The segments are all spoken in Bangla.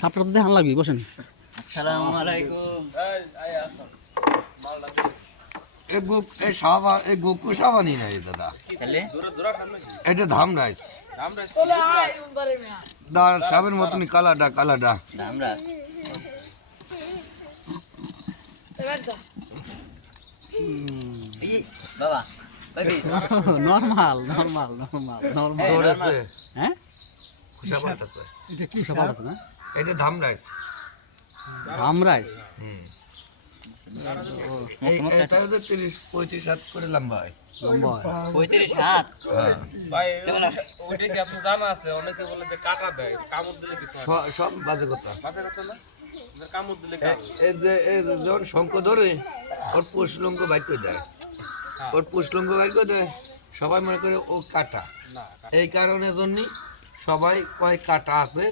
সাপটা তো দেখান লাগবে বসেন। আসসালামু আলাইকুম এই গো এই সাবা এই গোকু সাবানি নাই দাদা। তাহলে এটা ধাম রাইস। দার সাবের মতনই কালাডা কালাডা দামরাজ ই, বাবা নর্মাল নর্মাল নর্মাল নর্মাল। আছে হ্যাঁ আছে এটা কি সব আছে না? এটা ধাম রাইস। ধাম রাইস? হুম। এটা হচ্ছে তিরিশ পঁয়ত্রিশ হাত করে লম্বা হয়। লম্বা হয়। পঁয়ত্রিশ হাত? হ্যাঁ। ভাই ওইটা কি আপনি জানা আছে? অনেকে বলে যে কাটা দেয় কামড় দিলে কিছু হয় না। স- সব বাজে কথা। বাঁচা কথা না? কামড় দিলে এই যে এই যে যখন শঙ্খ ধরে ওর পুষলঙ্গ বাইর করে দেয়। ওর পুষলঙ্গ বাইর করে দেয় সবাই মনে করে ও কাটা। এই কারণে জন্যই সবাই কয় কাটা আছে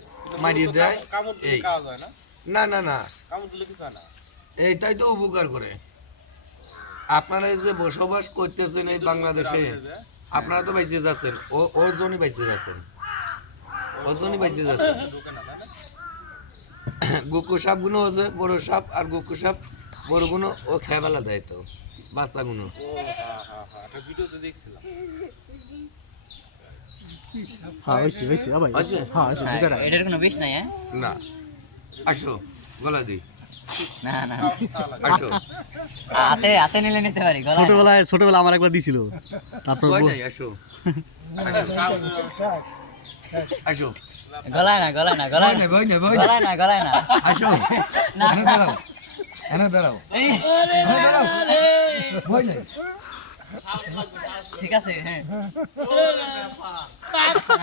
মারিয়ে দেয় এই। না? না না না। এইটাই তো উপকার করে। আপনারা এই যে বসবাস করতেছেন এই বাংলাদেশে আপনারা তো বাইচে যাচ্ছেন। ও ওর জন্যই বাইচে যাচ্ছেন। ওর জন্যই বাইচে যাচ্ছেন। গুকু সাপগুলো হচ্ছে বড় সাপ আর গুকু সাপ বড়গুলো ও খেয়াবেলা দেয় তো বাচ্চা গুলো ও একটা ভিডিওতে দেখছিলাম। হ্যাঁ হয়েছে হয়েছে ভাই হয়েছে? হ্যাঁ হয়েছে হ্যাঁ, এটার কোনো বিষ নাই হ্যাঁ? না। আসো গলা দি। না না। আসো। হাতে হাতে নিলে নিতে পারি গলায়। ছোটবেলায় ছোটবেলা আমার একবার দিছিল। তারপর নাই আসো। আসো। আসো। গলায় না গলায় না গলায় না। নাই ভয় নাই ভয় গলায় না গলায় না। আসো। এনে দাঁড়াও। এনে দাঁড়াও। এনে দাঁড়াও। ভয় নাই। ঠিক আছে হ্যাঁ। আচ্ছা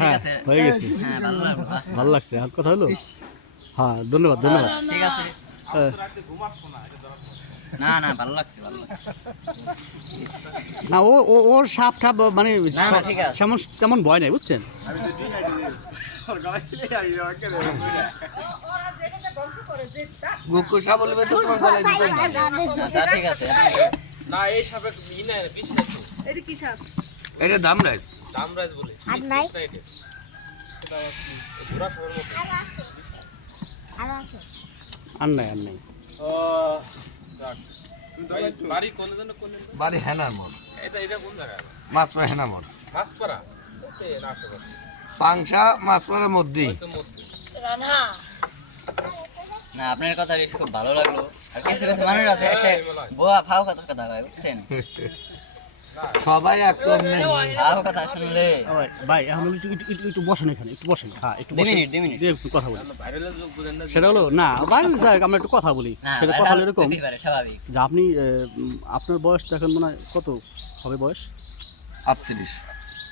হ্যাঁ হয়ে ভালো লাগছে। আর কথা হলো? হ্যাঁ ধন্যবাদ ধন্যবাদ। ঠিক আছে। না না ভালো লাগছে ভালো না ও ও ওর সাপ ঠাপ মানে তেমন তেমন ভয় নাই বুঝছেন? গুকু সাপ বলবে তো তোমার গলায় দিতে না না, তা ঠিক আছে না এই সাপে ই বিষ নাই এটা কি সাপ এটা দাম রাইস বলে আর নাই? আর আর ও, যাক। বাড়ি কোনে যেন কোনে বাড়ি হেনার মোড় এটা এটা কোন মাছ হেনা মোড় মাছপাড়া না আশেপাশে পাংশা মাছ পাড়ার মধ্যেই না আপনার কথা খুব ভালো লাগল। আর কিছু কিছু মানুষ আছে বোয়া ফাও কথা কথা হয় বুঝছেন? সবাই একদম নেই। কথা শুনলে। ভাই, এখন একটু একটু একটু- বসেন এখানে একটু বসেন। হ্যাঁ একটু বসেন। মিনিট দুই মিনিট। একটু কথা বলি। ভাইরালের যুগ বুঝেন না সেটা হলো না যাক আমরা একটু কথা বলি। সেটা কথা হলো এরকম যে আপনি আপনার বয়স তো এখন মনে হয় কত? হবে বয়স? আটত্রিশ।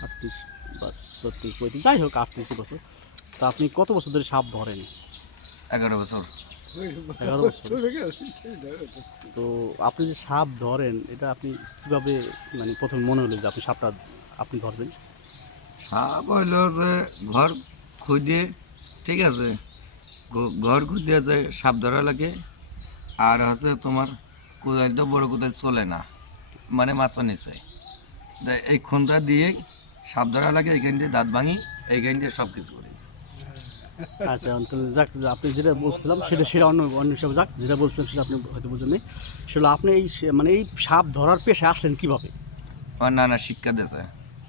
আটত্রিশ। বাস ছত্রিশ পঁয়ত্রিশ যাই হোক আটত্রিশ বছর। তো আপনি কত বছর ধরে সাপ ধরেন? এগারো বছর। এগারো বছর। তো আপনি যে সাপ ধরেন এটা আপনি কীভাবে মানে প্রথমে মনে হলো যে আপনি সাপটা আপনি ধরবেন? সাপ হইল যে ঘর খুঁজে ঠিক আছে ঘর খুঁজে যে সাপ ধরা লাগে আর হচ্ছে তোমার কোদাল তো বড় কোদাল চলে না মানে মাছা নিচে। এই খুনটা দিয়েই সাপ ধরা লাগে এইখান দিয়ে দাঁত ভাঙি এইখান দিয়ে সব কিছু করি। আচ্ছা তো যাক আপনি যেটা বলছিলাম সেটা সেটা অন্য অন্য হিসাবে যাক যেটা বলছিলাম সেটা আপনি হয়তো বুঝেন নেই। সেটা আপনি এই মানে এই সাপ ধরার পেশায় আসলেন কীভাবে? আমার নানা শিক্ষা দিয়েছে।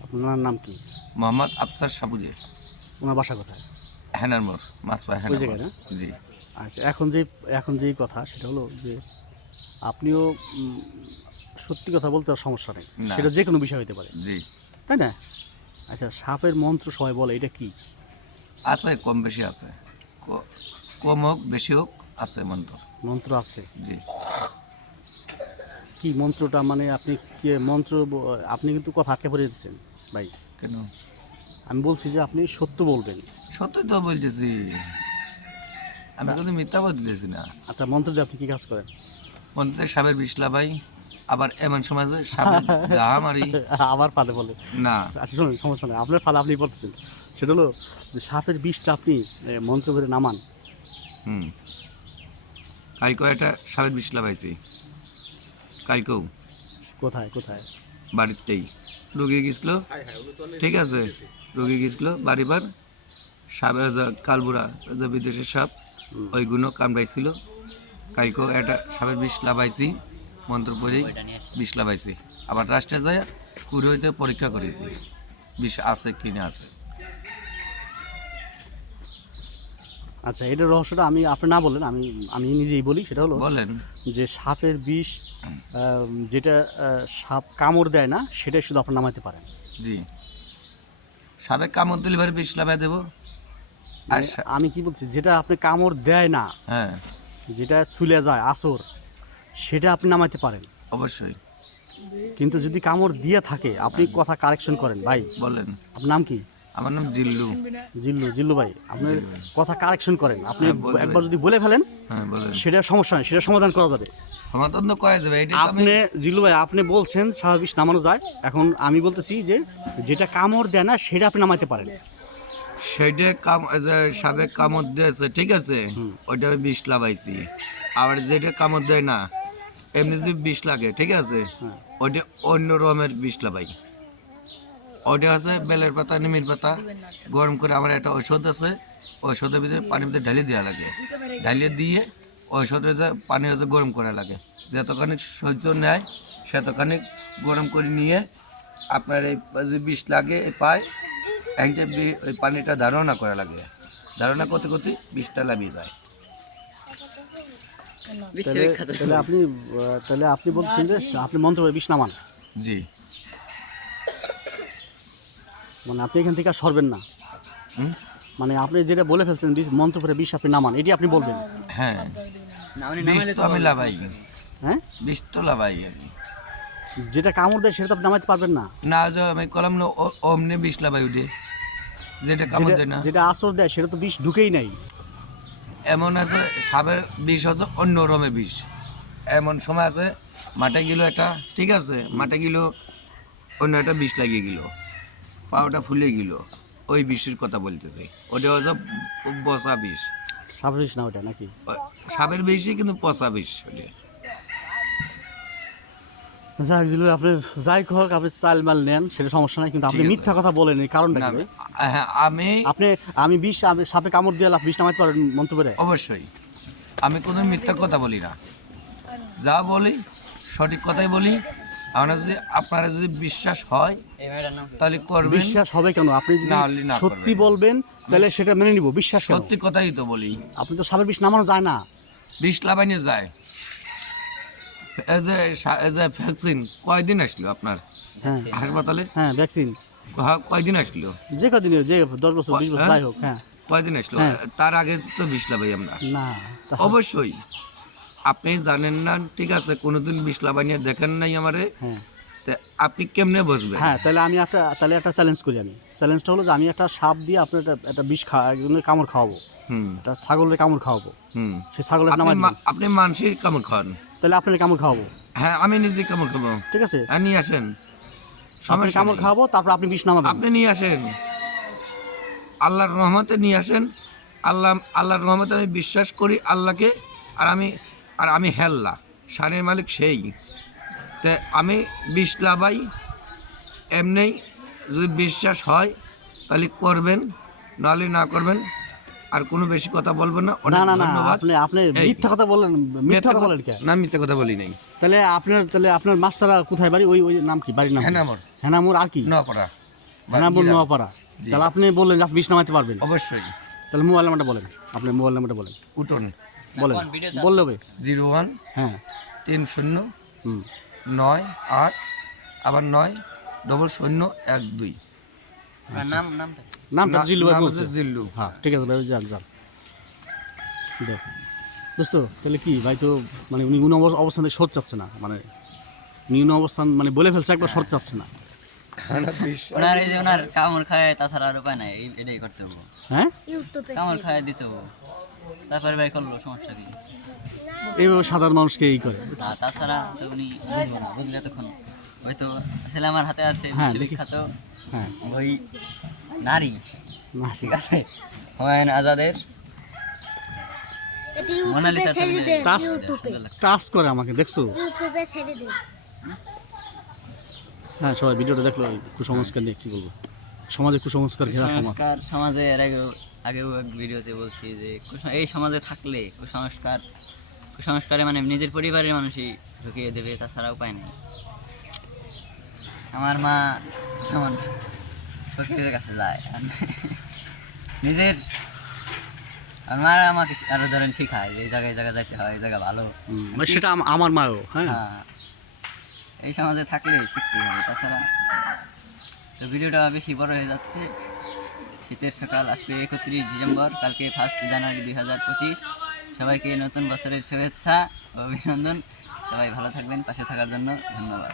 আপনার নাম কি? মোহাম্মদ আফসার সাবুজি ওনার বাসা কোথায়? হেনার মোড় মাছ পায় হেনার জায়গায় মোড়। জি। আচ্ছা এখন যে এখন যেই কথা সেটা হলো যে আপনিও সত্যি কথা বলতে আর সমস্যা নেই। সেটা যে কোনো বিষয় হতে পারে। জি। তাই না? আচ্ছা সাপের মন্ত্র সবাই বলে এটা কি? আছে কম বেশি আছে। কম হোক বেশি হোক আছে মন্ত্র। মন্ত্র আছে? জি। কি মন্ত্রটা মানে আপনি কে মন্ত্র আপনি কিন্তু কথা আটকে পড়ে দিচ্ছেন ভাই। কেন? আমি বলছি যে আপনি সত্য বলবেন। সত্যই তো বলতেছি। আমি কিন্তু মিথ্যা বলতেছি না। আপনার মন্ত্র দিয়ে আপনি কি কাজ করেন? মন্ত্রে সাপের বিষলা ভাই। আবার এমন সময় যে সাপের গাহা মারি। আবার ফালে বলে না। আচ্ছা শুনুন সমস্যা নেই। আপনার ফালে আপনি বলতেছেন সেটা হলো যে সাপের বিষটা আপনি মন্ত্র করে নামান। হুম। কালকেও একটা সাপের বিষলা পাইছি কালকেও। কোথায় কোথায়? বাড়িতেই। রুগী গেছিল? ঠিক আছে। রুগী গেছিল বাড়িবার সাপ কালবুড়া বিদেশের সাপ ওইগুলো কামড়াইছিল। কালকেও একটা সাপের বিষ লাভাইছি মন্ত্র নিয়ে বিষ লাভাইছি। আবার রাষ্ট্রে যায় কুড়ি হইতে পরীক্ষা করেছি বিষ আছে কি না আছে। আচ্ছা এটার রহস্যটা আমি আপনি না বলেন আমি আমি নিজেই বলি সেটা হলো বলেন। যে সাপের বিষ যেটা সাপ কামড় দেয় না সেটাই শুধু আপনি নামাতে পারেন। জি। সাপে কামড় দিলে এবারে বিষ লাভাই দেবো। আর মানে আমি কি বলছি যেটা আপনি কামড় দেয় না হ্যাঁ। যেটা ছুলে যায় আসর সেটা আপনি নামাতে পারেন। অবশ্যই। কিন্তু যদি কামড় দিয়ে থাকে আপনি কথা কারেকশন করেন ভাই। বলেন। আপনার নাম কি? আমার নাম জিল্লু। জিল্লু জিল্লু ভাই আপনি কথা কারেকশন করেন। আপনি হ্যাঁ, একবার যদি বলে ফেলেন হ্যাঁ বলেন। সেটা সমস্যা নেই সেটা সমাধান করা যাবে। সমাধান তো করা যাবে এটা আপনি জিল্লু ভাই আপনি বলছেন স্বাভাবিক নামানো যায়। এখন আমি বলতেছি যে যেটা কামড় দেয় না সেটা আপনি নামাতে পারেন। সেটা কাম সাবেক কামড় দিয়েছে ঠিক আছে? ওইটা আমি বিষ লাগাইছি। আবার যেটা কামড় দেয় না এমনি যদি বিষ লাগে ঠিক আছে? হ্যাঁ। ওইটা অন্য রকমের বিষ লাগাই। ওইটা আছে বেলের পাতা নিমির পাতা। গরম করে আমার একটা ঔষধ আছে। ঔষধের ভিতরে পানির ভিতরে ঢালিয়ে দেওয়া লাগে। ঢালিয়ে দিয়ে ঔষধের যে পানি হচ্ছে গরম করা লাগে। যতখানি সহ্য নেয় সেতখানি গরম করে নিয়ে আপনার এই যে বিষ লাগে এই পায় একটা ওই পানিটা ধারণা করা লাগে। ধারণা করতে করতে বিষটা লাভিয়ে যায় বিশ্ববিখ্যাত তাহলে আপনি তাহলে আপনি বলছেন যে আপনি মন্ত্র বিষ নামান। জি। মানে আপনি এখান থেকে আর সরবেন না। মানে আপনি যেটা বলে ফেলছেন বিষ মন্ত্র করে বিষ আপনি নামান এটি আপনি বলবেন। হ্যাঁ। না, বিষ তো আমি লাভাই। হ্যাঁ? বিষ তো লাভাই আমি। যেটা কামড় দেয় সেটা তো আপনি নামাতে পারবেন না। না যে আমি কলাম না অমনি বিষ লাভাই উঠে। যেটা কামড় দেয় না। যেটা আসর দেয় সেটা তো বিষ ঢুকেই নাই। এমন আছে সাপের বিষ হচ্ছে অন্য রকমের বিষ। এমন সময় আছে মাঠে গেল একটা ঠিক আছে মাঠে গেল অন্য একটা বিষ লাগিয়ে গেল। পাওটা ফুলে গেল ওই বিষের কথা বলতেছে। ওটা হচ্ছে বসা বিষ। সাপের বিষ না ওটা নাকি? সাপের বিষই কিন্তু পচা বিষ ওটা। যাই হোক আপনি যাই হোক আপনি চাল মাল নেন সেটা সমস্যা নাই কিন্তু আপনি মিথ্যা কথা বলেন এই কারণটা আমি আপনি আমি বিষ সাপে কামড় দিয়ে বিষ নামাতে পারেন মন্তব্যে অবশ্যই। আমি কোনো মিথ্যা কথা বলি না। যা বলি সঠিক কথাই বলি। আমরা যদি আপনারা যদি বিশ্বাস হয়? তাহলে করবেন। বিশ্বাস হবে কেন? আপনি যদি সত্যি বলবেন তাহলে সেটা মেনে নিব। বিশ্বাস সত্যি কথাই তো বলি। আপনি তো সাপের বিষ নামানো যায় না। বিষ লাভাইনে যায়। যে সা- ভ্যাকসিন কয়দিন আসলো আপনার? হ্যাঁ। হাসপাতালে? হ্যাঁ ভ্যাকসিন হ্যাঁ, কয়দিন আসলো? যে কদিন যে দশ বছর বিশ বছর হ্যাঁ? যাই হোক হ্যাঁ। কয়দিন আসলো? হ্যাঁ। তার আগে তো বিষ লাভাই আমরা। না অবশ্যই। আপনি জানেন না ঠিক আছে কোনোদিন বিষ লাভাইনে দেখেন নাই আমারে। হ্যাঁ। আপনি কেমনে বসবেন হ্যাঁ তাহলে আমি একটা তাহলে একটা চ্যালেঞ্জ করি আমি। চ্যালেঞ্জটা হলো যে আমি একটা সাপ দিয়ে আপনার একটা একটা বিষ খা একজনের কামড় খাওয়াবো। হুম। একটা ছাগলের কামড় খাওয়াবো। হুম। সেই ছাগলের আপনি নামাই আপনি মানসিক কামড় খান তাহলে আপনার কামড় খাওয়াবো। হ্যাঁ আমি নিজে কামড় খাব। ঠিক আছে? হ্যাঁ নিয়ে আসেন। কামড় নেই। খাওয়াবো তারপর আপনি বিষ নামাবেন। আপনি নিয়ে আসেন। আল্লাহর রহমতে নিয়ে আসেন। আল্লাহ আল্লাহর রহমতে আমি বিশ্বাস করি আল্লাহকে আর আমি আর আমি হেল্লা সারের মালিক সেই। তে আমি বিষ লাভাই এমনি যদি বিশ্বাস হয় তাহলে করবেন নাহলে না করবেন আর কোনো বেশি কথা বলবেন না। না অনেক না ধন্যবাদ। আপনি আপনি মিথ্যা কথা বলেন মিথ্যা কথা বলেন কে? না মিথ্যা কথা বলি নাই। তাহলে আপনার তাহলে আপনার মাছপাড়া কোথায় বাড়ি? ওই ওই নাম কি? বাড়ির নাম? হেনামর। হেনামুর আর কি? নপড়া হেনামুর নোয়াপাড়া। তাহলে আপনি বললেন যে আপনি বিষ নামাতে পারবেন। অবশ্যই। তাহলে মোবাইল নাম্বারটা বলেন। আপনি মোবাইল নাম্বারটা বলেন। উঠুন। বলেন। বললে হবে। জিরো ওয়ান হ্যাঁ। তিন শূন্য নয় আট আবার নয় ডবল শূন্য এক দুই। আপনার নাম নামটা? নামটা জিল্লু নাম বলছে। জিল্লু। হ্যাঁ ঠিক আছে ভাই যান যান। দেখ দোস্ত তাহলে কি ভাই তো মানে উনি উনি অবস্থান থেকে সর চাচ্ছে না মানে উনি উনি অবস্থান মানে বলে ফেলছে একবার সর চাচ্ছে না। ওনার এই যে ওনার কামড় খায় তাছাড়া আর উপায় নাই এই- এটাই করতে হব। হ্যাঁ? কামড় খায় দিতে হব। তারপরে ভাই করল সমস্যা কি? এইভাবে সাধারণ মানুষকে এই করে আর তাছাড়া তো উনি বুঝব না বুঝলে তখন হয়তো ছেলে আমার হাতে আছে হ্যাঁ। হ্যাঁ। বই নারী না ঠিক আছে? হুমায়ুন আজাদের টাচ করে আমাকে দেখছ? ইউটিউবে ছেড়ে দে হ্যাঁ সবাই ভিডিওটা দেখল এই কুসংস্কার নিয়ে কি বলব? সমাজে কুসংস্কার ঘেরা সমাজ। কুসংস্কার সমাজে এর আগেও আগেও এক ভিডিওতে বলছি যে এই সমাজে থাকলে কুসংস্কার কুসংস্কারে মানে নিজের পরিবারের মানুষই ঢুকিয়ে দেবে তাছাড়া উপায় নেই। আমার মা যেমন ফকিরের কাছে যায় নিজের আমার মা আমাকে আরও ধরেন শিখায় এই জায়গায় এই জায়গায় যাইতে হয় এই জায়গা ভালো। হুম, মানে সেটা আমার মাও হ্যাঁ। হ্যাঁ। এই সমাজে থাকলে শিখতে হবে তাছাড়া তো ভিডিওটা বেশি বড় হয়ে যাচ্ছে। শীতের সকাল আজকে একত্রিশ ডিসেম্বর কালকে ফার্স্ট জানুয়ারি দুই হাজার পঁচিশ। সবাইকে নতুন বছরের শুভেচ্ছা অভিনন্দন। সবাই ভালো থাকবেন পাশে থাকার জন্য ধন্যবাদ।